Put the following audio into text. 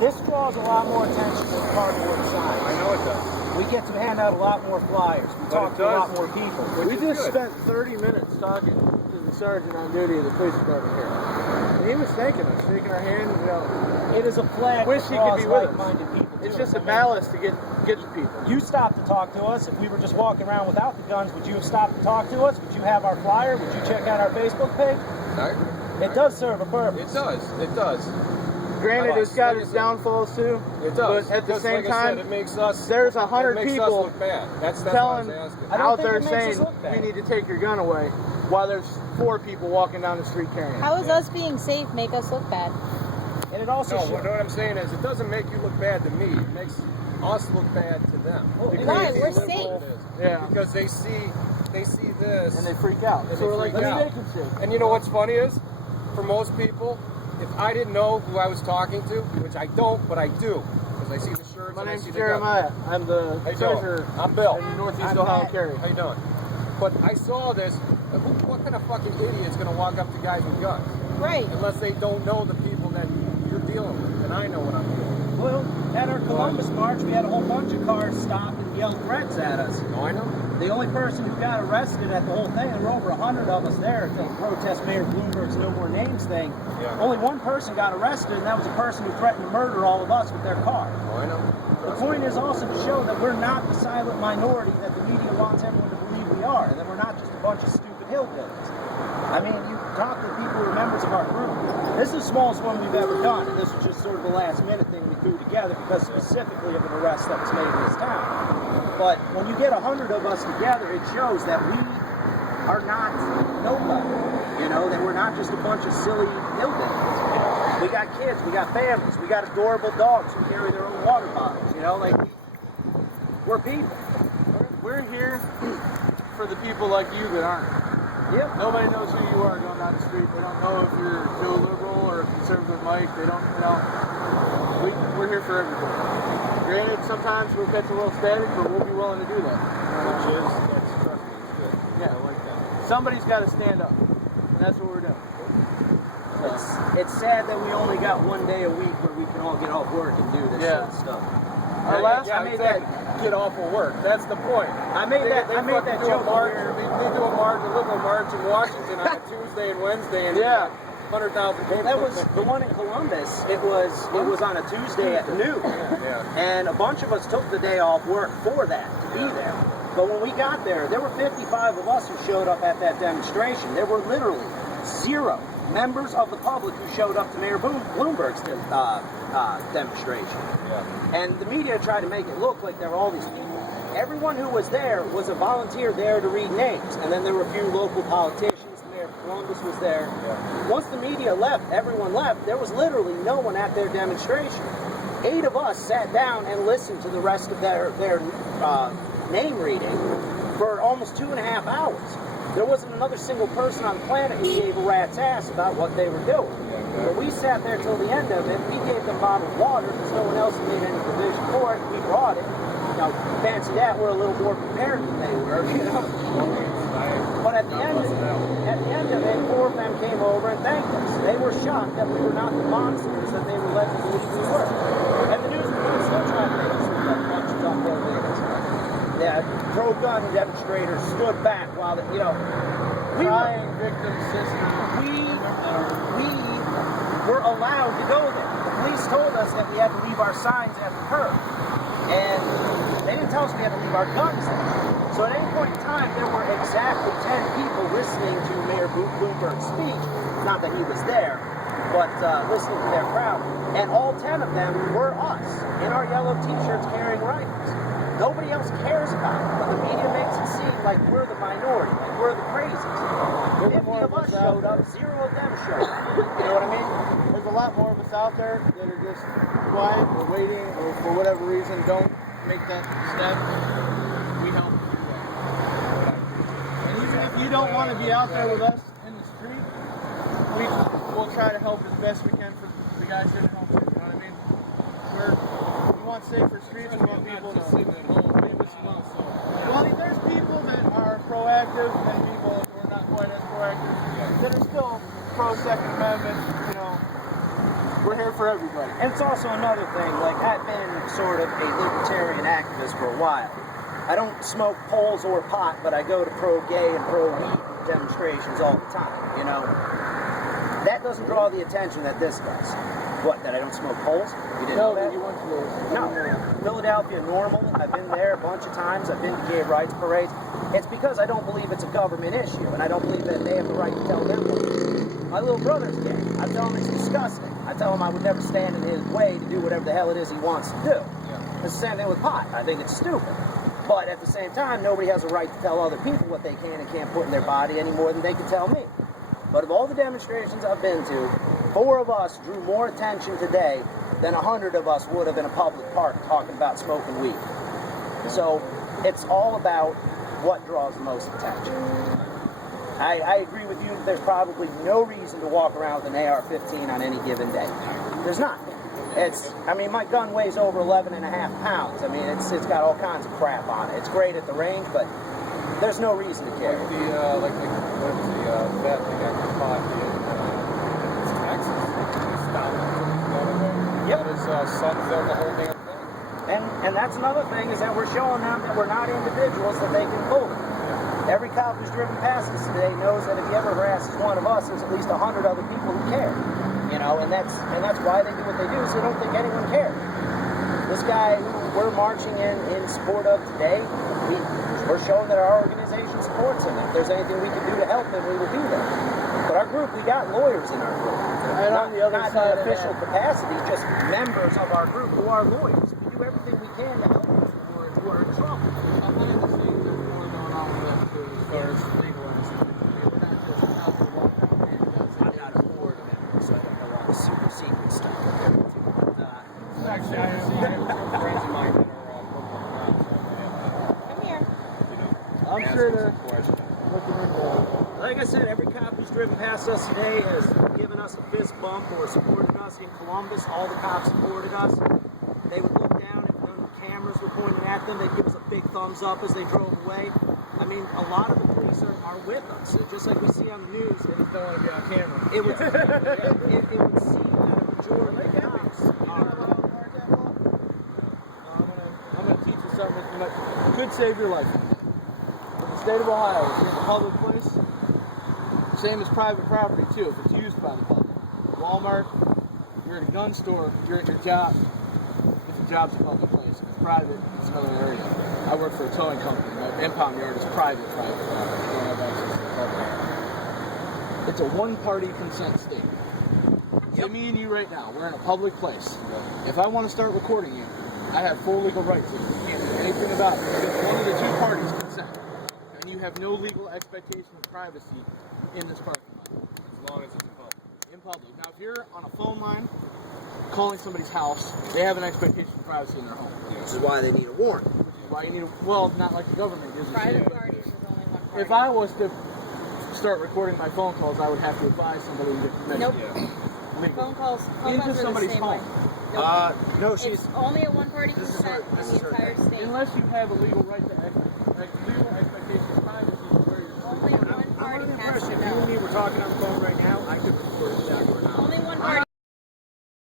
This draws a lot more attention than cardboard signs. I know it does. We get to hand out a lot more flyers. We talk to a lot more people. We just spent 30 minutes talking to the sergeant on duty of the police department here. And he was thanking us, shaking our hand. You know, it is a flag. Wish he could be with us. People it's just a ballast to get to people. You stopped to talk to us. If we were just walking around without the guns, would you have stopped to talk to us? Would you have our flyer? Would you check out our Facebook page? It does serve a purpose. It does. It does. Granted, it's got its downfalls too. It does. But at the same time, it makes us. There's 100 people look bad. That's telling what I was asking. out there saying we need to take your gun away, while there's 4 people walking down the street carrying it. How does us being safe make us look bad? And it also what I'm saying is, it doesn't make you look bad to me. It makes us look bad to them. Why? We're safe. Yeah. Because they see this and they freak out. So we're like, and you know what's funny is, for most people, if I didn't know who I was talking to, which I don't, but I do, because I see the shirts. My name's Jeremiah. I'm the treasurer. I'm Bill. In Northeast Ohio Carry. How you doing? But I saw this. What kind of fucking idiot's going to walk up to guys with guns? Right. Unless they don't know the people that you're dealing with, and I know what I'm doing. Well, at our Columbus March, we had a whole bunch of cars stop and yell threats at us. Oh, I know. The only person who got arrested at the whole thing, there were over 100 of us there to protest Mayor Bloomberg's No More Names thing. Yeah. Only one person got arrested, and that was a person who threatened to murder all of us with their car. Oh, I know. The point is also to show that we're not the silent minority that the media wants everyone to believe we are, and that we're not just a bunch of stupid hillbillies. I mean, you talk to people who are members of our group. This is the smallest one we've ever done, and this was just sort of a last-minute thing we threw together because specifically of an arrest that was made in this town. But when you get 100 of us together, it shows that we are not nobody. You know, that we're not just a bunch of silly hillbillies. We got kids, we got families, we got adorable dogs who carry their own water bottles. You know, like, we're people. We're here for the people like you that aren't. Yep. Nobody knows who you are going down the street. They don't know if you're Joe Liberal or a conservative Mike. They don't, you know. We're here for everybody. Granted, sometimes we'll catch a little static, but we'll be willing to do that. Which is, that's trust me, it's good. Yeah. I like that. Somebody's got to stand up, and that's what we're doing. It's sad that we only got one day a week where we can all get off work and do this sort of stuff. I made that get off of work. That's the point. I made that joke. They do a march, a liberal march in Washington on a Tuesday and Wednesday, and 100,000 people. That was the one in Columbus. It was on a Tuesday at noon, and a bunch of us took the day off work for that to be there. But when we got there were 55 of us who showed up at that demonstration. There were literally 0 members of the public who showed up to Mayor Bloomberg's demonstration. And the media tried to make it look like there were all these people. Everyone who was there was a volunteer there to read names. And then there were a few local politicians. The mayor of Columbus was there. Once the media left, everyone left, there was literally no one at their demonstration. 8 of us sat down and listened to the rest of their name reading for almost 2.5 hours. There wasn't another single person on the planet who gave a rat's ass about what they were doing. But we sat there till the end of it. We gave them bottled water because no one else made any provision for it. We brought it. You know, fancy that, we're a little more prepared than they were, you know. But at the end of it, 4 of them came over and thanked us. They were shocked that we were not the monsters that they were led to believe we were. And the news reports still trying to make us look like bunches of hillbillies. The pro-gun demonstrators stood back while, Crying victim sister. We were allowed to go there. The police told us that we had to leave our signs at the curb. And they didn't tell us we had to leave our guns there. So at any point in time, there were exactly 10 people listening to Mayor Bloomberg's speech. Not that he was there, but listening to their crowd. And all 10 of them were us, in our yellow t-shirts carrying rifles. Nobody else cares about it, but the media makes it seem like we're the minority, like we're the crazies. 50 of us showed up, 0 of them showed up. You know what I mean? There's a lot more of us out there that are just quiet or waiting or for whatever reason don't make that step. We help you do that. And even if you don't want to be out there with us in the street, we'll try to help as best we can for the guys here to help you. You know what I mean? We want safer streets. We want people to sit at home, leave us alone. Well, there's people that are proactive and people who are not quite as proactive that are still pro Second Amendment, you know. We're here for everybody. And it's also another thing, like I've been sort of a libertarian activist for a while. I don't smoke poles or pot, but I go to pro-gay and pro-weed demonstrations all the time, you know? That doesn't draw the attention that this does. What, that I don't smoke poles? You didn't know that? You went to those. No. Philadelphia Normal, I've been there a bunch of times. I've been to gay rights parades. It's because I don't believe it's a government issue, and I don't believe that they have the right to tell them what to do. My little brother's gay. I tell him it's disgusting. I tell him I would never stand in his way to do whatever the hell it is he wants to do. It's the same thing with pot. I think it's stupid. But at the same time, nobody has a right to tell other people what they can and can't put in their body any more than they can tell me. But of all the demonstrations I've been to, 4 of us drew more attention today than 100 of us would have in a public park talking about smoking weed. So it's all about what draws the most attention. I agree with you that there's probably no reason to walk around with an AR-15 on any given day. There's not. I mean, my gun weighs over 11.5 pounds. I mean, it's got all kinds of crap on it. It's great at the range, but there's no reason to carry it. What was the bad thing after pot in Texas? He stopped the other way. Yep. Got his son film the whole damn thing. And that's another thing, is that we're showing them that we're not individuals, that they can fool them. Every cop who's driven past us today knows that if he ever harasses one of us, there's at least 100 other people who care. You know, and that's why they do what they do, so they don't think anyone cares. This guy who we're marching in support of today, we're showing that our organization supports him. If there's anything we can do to help him, we will do that. But our group, we got lawyers in our group. And on the other not side in of official that, capacity, just members of our group who are lawyers. We do everything we can to help people who are in trouble. behind the scenes, there's more going on with that too, as far as legal and stuff. We're not just out to walk around handguns. I'm not a board member, so I don't know all the super secret stuff. But, Actually, I have friends of mine that are Come here. I'm sure they're looking into like I said, every cop who's driven past us today has given us a fist bump or supported us in Columbus. All the cops supported us. They would look down if none of the cameras were pointing at them. They'd give us a big thumbs up as they drove away. I mean, a lot of the police are with us. Just like we see on the news, They just don't want to be on camera. it would seem that a majority of the cops are. I'm gonna teach you something that could save your life. In the state of Ohio, if you're in a public place, same as private property too, if it's used by the public. Walmart, you're at a gun store, you're at your job. If your job's a public place, if it's private, it's another area. I work for a towing company. My impound yard is private property. You don't have access to the public. It's a one-party consent state. So me and you right now, we're in a public place. If I want to start recording you, I have full legal rights. You can't do anything about it. Because one of the 2 parties consent. And you have no legal expectation of privacy in this parking lot. as long as it's in public. In public. Now, if you're on a phone line calling somebody's house, they have an expectation of privacy in their home. Which is why they need a warrant. Which is why you need a, well, not like the government gives you. Private parties is only one party. If I was to start recording my phone calls, I would have to advise somebody to get permission. Nope. Legal. Phone calls Into are the somebody's same home. way. Nope. No, she's. It's only a one-party This is consent her- this in is the her entire thing. state. Unless you have a legal right to legal expectation of privacy where you're Only one I'm party under the has impression to if you and know. me were talking on the phone right now, I could record it without your